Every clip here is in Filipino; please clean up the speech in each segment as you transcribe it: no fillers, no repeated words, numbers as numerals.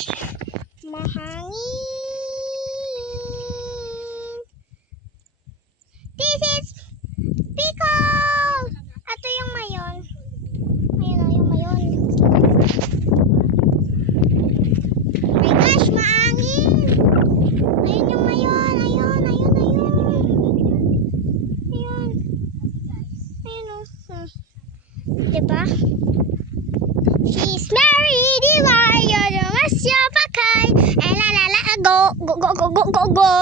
Mahangin. This is Pickle! Ito yung mayon. Ayun o, yung mayon. My gosh, mahangin! Ayun yung mayon. Ayun. Ayun o. Diba? She's married, Iwayo, Asya Pakay, go.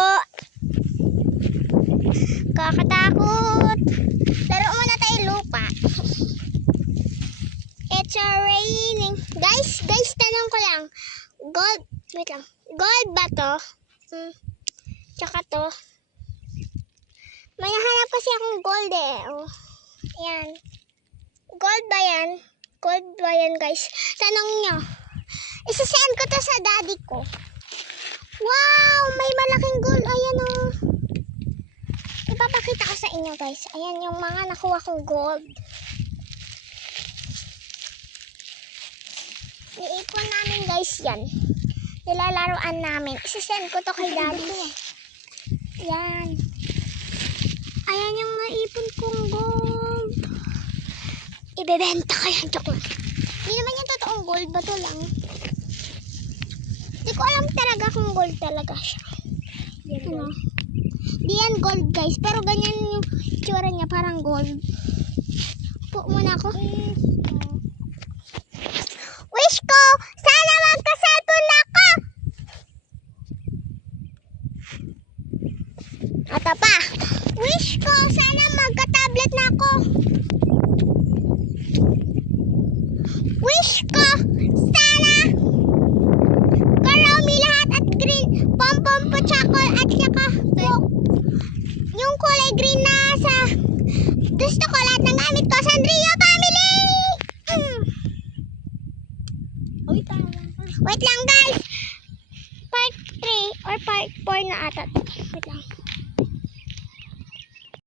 Kakatakot. Laro muna tayo lupa. It's raining. Guys, tanong ko lang. Gold, wait lang. Gold ba to? Tsaka to. May nahanap kasi akong gold eh. Oh. Ayan. Gold ba yan? Gold ba yan, guys? Tanong nyo. Isasend ko to sa daddy ko. Wow! May malaking gold. Ayan o. Ipapakita ko sa inyo, guys. Ayan yung mga nakuha kong gold. Iipon namin, guys, yan. Nilalaroan namin. Isasend ko to kay daddy. Ayan. Ayan yung naipon kong gold. Ibebenta ko yan. Joke lang. Hindi naman yung totoong gold. Bato lang. Hindi ko alam talaga kung gold talaga siya. Ano? Di yan gold, guys. Pero ganyan yung itsura niya. Parang gold. Po muna ako. Wish ko! Sana magka-cellphone na ako! Ata pa. Wish ko! Sana magka-tablet na ako. Wish ko! Sana karami lahat at green. Pompom po chakol at saka yung kulay green na sa gusto ko lahat ng gamit ko. Sanrio family! Wait lang, guys. Part 3 or part 4 na ata. Wait lang.